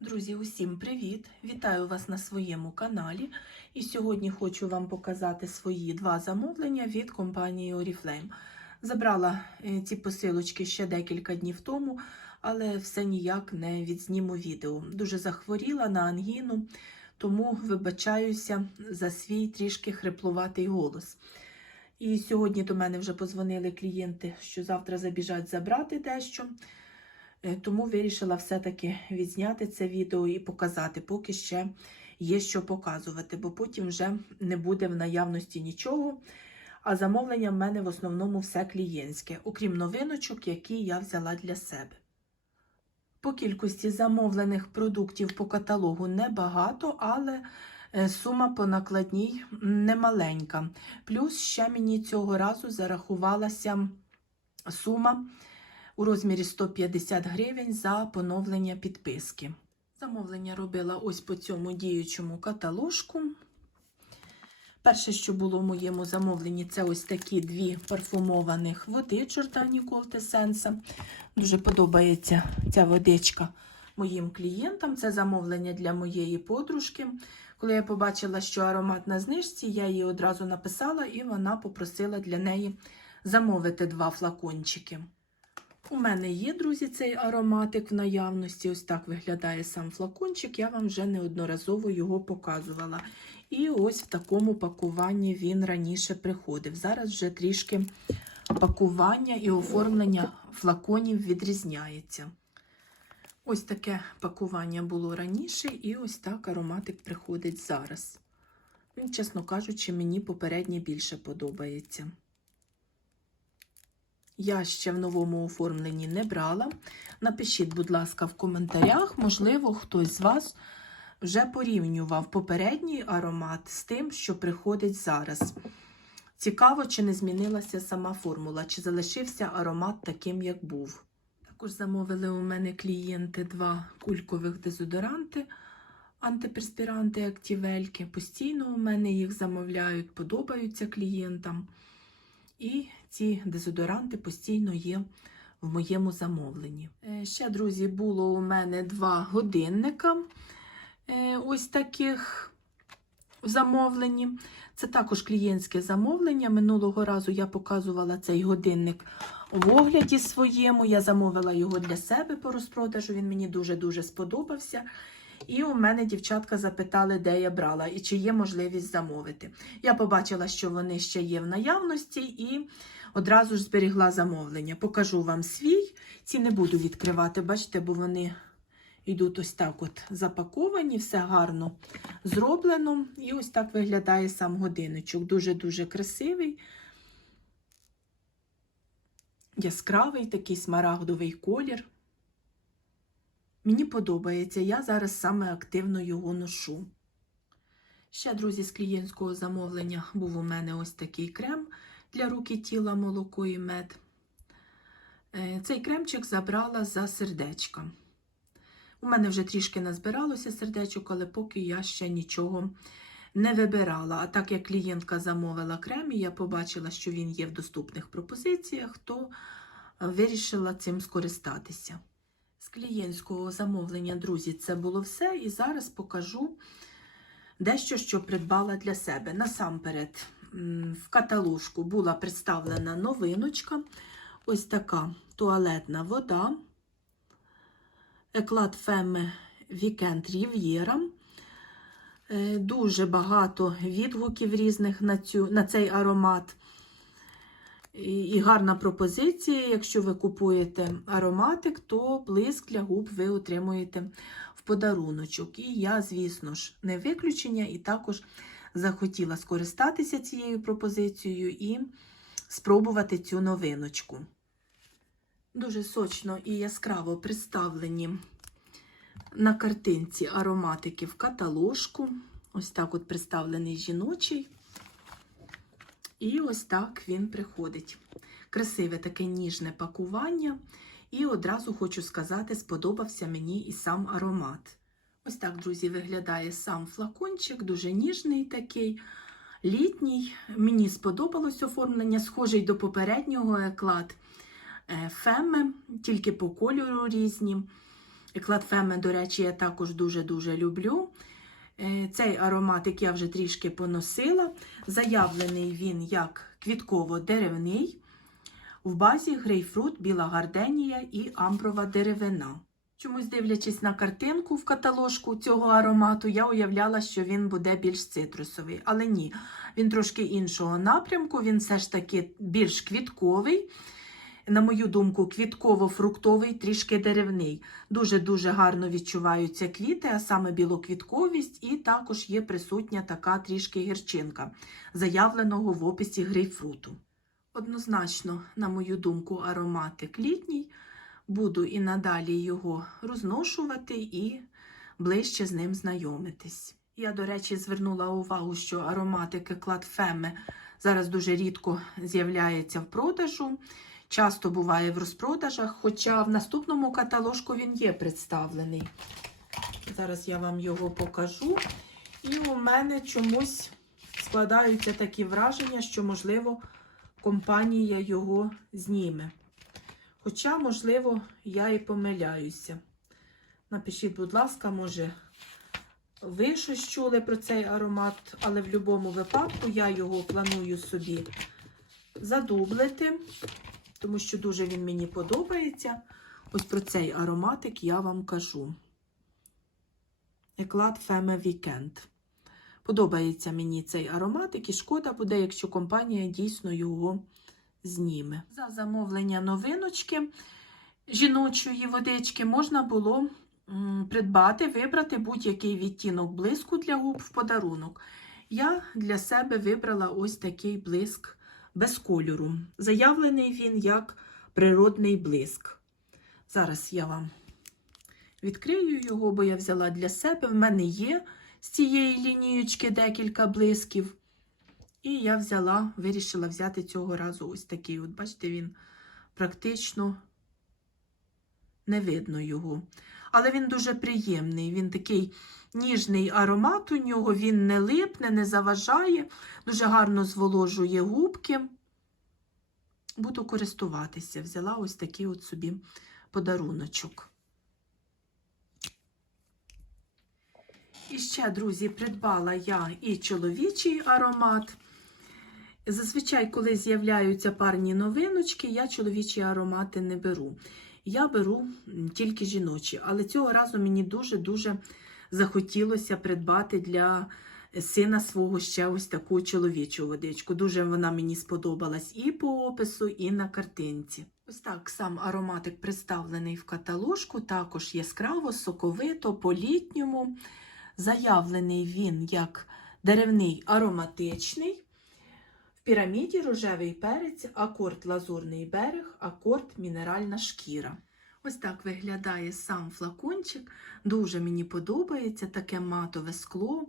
Друзі, усім привіт! Вітаю вас на своєму каналі. І сьогодні хочу вам показати свої два замовлення від компанії Oriflame. Забрала е, ці посилочки ще декілька днів тому, але все ніяк не відзніму відео. Дуже захворіла на ангіну, тому вибачаюся за свій трішки хриплуватий голос. І сьогодні до мене вже позвонили клієнти, що завтра забіжать забрати дещо. Е, Тому вирішила все-таки відзняти це відео і показати, поки ще є що показувати, бо потім вже не буде в наявності нічого. А замовлення в мене в основному все клієнтське, окрім новиночок, які я взяла для себе. По кількості замовлених продуктів по каталогу небагато, але е, сума по накладній немаленька. Плюс ще мені цього разу зарахувалася сума у розмірі 150 гривень за поновлення підписки. Замовлення робила ось по цьому діючому каталожку. Перше, що було в моєму замовленні, це ось такі дві парфумованих води Gold Essence. Дуже подобається ця водичка моїм клієнтам. Це замовлення для моєї подружки. Коли я побачила, що аромат на знижці, я їй одразу написала, і вона попросила для неї замовити два флакончики. У мене є, друзі, цей ароматик в наявності. Ось так виглядає сам флакончик. Я вам вже неодноразово його показувала. І ось в такому пакуванні він раніше приходив. Зараз вже трішки пакування і оформлення флаконів відрізняється. Ось таке пакування було раніше, і ось так ароматик приходить зараз. Чесно кажучи, мені попереднє більше подобається. Я ще в новому оформленні не брала. Напишіть, будь ласка, в коментарях, можливо, хтось з вас вже порівнював попередній аромат з тим, що приходить зараз. Цікаво, чи не змінилася сама формула, чи залишився аромат таким, як був. Також замовили у мене клієнти два кулькових дезодоранти, антиперспіранти актівельки. Постійно у мене їх замовляють, подобаються клієнтам. І ці дезодоранти постійно є в моєму замовленні. Е, Ще, друзі, було у мене два годинника е, ось таких в замовленні. Це також клієнтське замовлення. Минулого разу я показувала цей годинник в огляді своєму. Я замовила його для себе по розпродажу. Він мені дуже-дуже сподобався. І у мене дівчатка запитали, де я брала і чи є можливість замовити. Я побачила, що вони ще є в наявності, і одразу ж зберігла замовлення. Покажу вам свій. Ці не буду відкривати, бачите, бо вони йдуть ось так от запаковані, все гарно зроблено. І ось так виглядає сам годинничок. Дуже-дуже красивий. Яскравий такий смарагдовий колір. Мені подобається, я зараз саме активно його ношу. Ще, друзі, з клієнтського замовлення був у мене ось такий крем для рук і тіла, молоко і мед. Е, Цей кремчик забрала за сердечка. У мене вже трішки назбиралося сердечок, але поки я ще нічого не вибирала. А так як клієнтка замовила крем, і я побачила, що він є в доступних пропозиціях, то вирішила цим скористатися. З клієнтського замовлення, друзі, це було все. І зараз покажу дещо, що придбала для себе. Насамперед, в каталожку була представлена новиночка. Ось така туалетна вода. Еклад Weekend Riviera. Е, Дуже багато відгуків різних на, цю, на цей аромат. І, і гарна пропозиція. Якщо ви купуєте ароматик, то блиск для губ ви отримуєте в подаруночок. І я, звісно ж, не виключення, і також захотіла скористатися цією пропозицією і спробувати цю новиночку. Дуже сочно і яскраво представлені на картинці ароматики в каталожку. Ось так от представлений жіночий. І ось так він приходить. Красиве таке ніжне пакування. І одразу хочу сказати, сподобався мені і сам аромат. Ось так, друзі, виглядає сам флакончик, дуже ніжний такий, літній. Мені сподобалось оформлення, схожий до попереднього еклад Феме, тільки по кольору різні. Еклад Феме, до речі, я також дуже-дуже люблю. Е, Цей ароматик я вже трішки поносила. Заявлений він як квітково-деревний. В базі грейпфрут, біла гарденія і амброва деревина. Чомусь дивлячись на картинку в каталожку цього аромату, я уявляла, що він буде більш цитрусовий. Але ні, він трошки іншого напрямку, він все ж таки більш квітковий. На мою думку, квітково-фруктовий, трішки деревний. Дуже-дуже гарно відчуваються квіти, а саме білоквітковість, і також є присутня така трішки гірчинка, заявленого в описі грейпфруту. Однозначно, на мою думку, ароматик літній. Буду і надалі його розношувати і ближче з ним знайомитись. Я, до речі, звернула увагу, що ароматики Клад Феме зараз дуже рідко з'являється в продажу. Часто буває в розпродажах, хоча в наступному каталожку він є представлений. Зараз я вам його покажу. І у мене чомусь складаються такі враження, що, можливо, компанія його зніме. Хоча, можливо, я і помиляюся. Напишіть, будь ласка, може, ви щось чули про цей аромат, але в будь-якому випадку я його планую собі задублити, тому що дуже він мені подобається. Ось про цей ароматик я вам кажу. Еклад Феме Вікенд. Подобається мені цей ароматик, і шкода буде, якщо компанія дійсно його зніме. За замовлення новиночки жіночої водички можна було придбати, вибрати будь-який відтінок блиску для губ в подарунок. Я для себе вибрала ось такий блиск без кольору. Заявлений він як природний блиск. Зараз я вам відкрию його, бо я взяла для себе. В мене є з цієї лінієчки декілька блисків. І я взяла, вирішила взяти цього разу ось такий. От, бачите, він практично не видно його. Але він дуже приємний. Він такий ніжний аромат у нього, він не липне, не заважає, дуже гарно зволожує губки. Буду користуватися. Взяла ось такий от собі подаруночок. І ще, друзі, придбала я і чоловічий аромат. Зазвичай, коли з'являються парні новиночки, я чоловічі аромати не беру. Я беру тільки жіночі, але цього разу мені дуже-дуже захотілося придбати для сина свого ще ось таку чоловічу водичку. Дуже вона мені сподобалась і по опису, і на картинці. Ось так сам ароматик представлений в каталожку, також яскраво, соковито, по-літньому. Заявлений він як деревний ароматичний. Піраміді рожевий перець, акорд лазурний берег, акорд мінеральна шкіра. Ось так виглядає сам флакончик. Дуже мені подобається таке матове скло,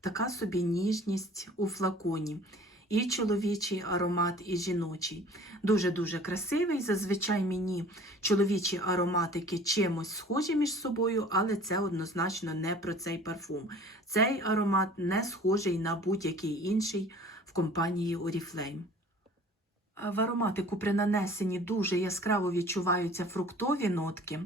така собі ніжність у флаконі. І чоловічий аромат, і жіночий. Дуже-дуже красивий. Зазвичай мені чоловічі ароматики чимось схожі між собою, але це однозначно не про цей парфум. Цей аромат не схожий на будь-який інший компанії Oriflame. В ароматику при нанесенні дуже яскраво відчуваються фруктові нотки,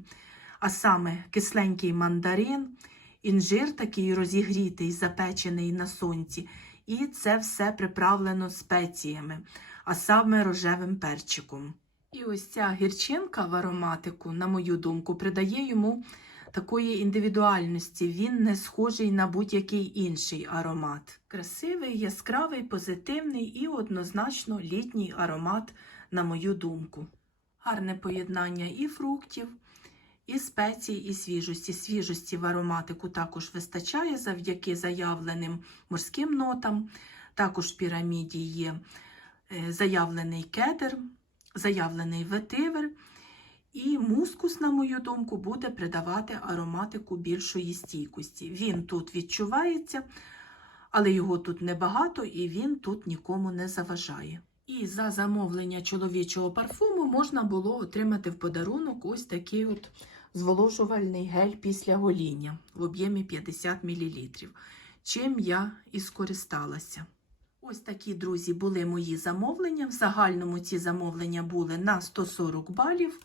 а саме кисленький мандарин, інжир такий розігрітий, запечений на сонці. І це все приправлено спеціями, а саме рожевим перчиком. І ось ця гірчинка в ароматику, на мою думку, придає йому такої індивідуальності. Він не схожий на будь-який інший аромат. Красивий, яскравий, позитивний і однозначно літній аромат, на мою думку. Гарне поєднання і фруктів, і спецій, і свіжості. Свіжості в ароматику також вистачає завдяки заявленим морським нотам. Також в піраміді є е, заявлений кедр, заявлений ветивер. І мускус, на мою думку, буде придавати ароматику більшої стійкості. Він тут відчувається, але його тут небагато і він тут нікому не заважає. І за замовлення чоловічого парфуму можна було отримати в подарунок ось такий от зволожувальний гель після гоління в об'ємі 50 мл. Чим я і скористалася. Ось такі, друзі, були мої замовлення. В загальному ці замовлення були на 140 балів.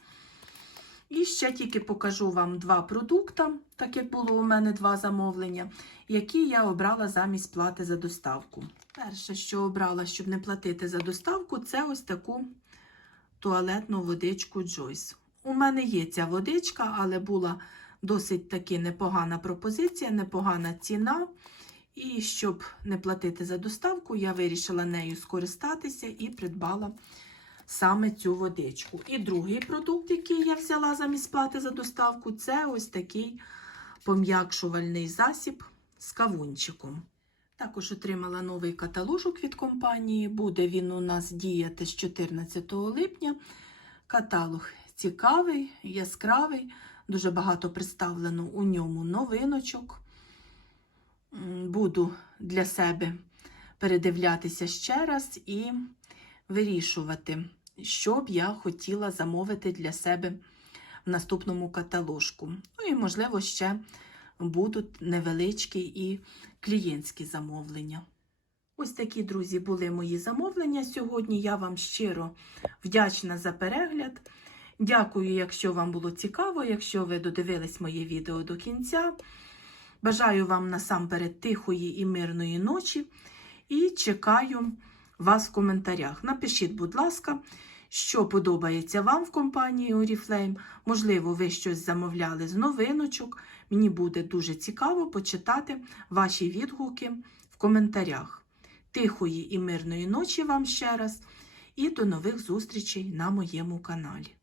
І ще тільки покажу вам два продукти, так як було у мене два замовлення, які я обрала замість плати за доставку. Перше, що обрала, щоб не платити за доставку, це ось таку туалетну водичку Joyce. У мене є ця водичка, але була досить таки непогана пропозиція, непогана ціна. І щоб не платити за доставку, я вирішила нею скористатися і придбала саме цю водичку. І другий продукт, який я взяла замість плати за доставку, це ось такий пом'якшувальний засіб з кавунчиком. Також отримала новий каталожок від компанії. Буде він у нас діяти з 14 липня. Каталог цікавий, яскравий, дуже багато представлено у ньому новиночок. Буду для себе передивлятися ще раз і вирішувати, що б я хотіла замовити для себе в наступному каталожку. Ну і, можливо, ще будуть невеличкі і клієнтські замовлення. Ось такі, друзі, були мої замовлення сьогодні. Я вам щиро вдячна за перегляд. Дякую, якщо вам було цікаво, якщо ви додивились моє відео до кінця. Бажаю вам насамперед тихої і мирної ночі і чекаю вас в коментарях. Напишіть, будь ласка, що подобається вам в компанії Oriflame. Можливо, ви щось замовляли з новиночок. Мені буде дуже цікаво почитати ваші відгуки в коментарях. Тихої і мирної ночі вам ще раз, і до нових зустрічей на моєму каналі.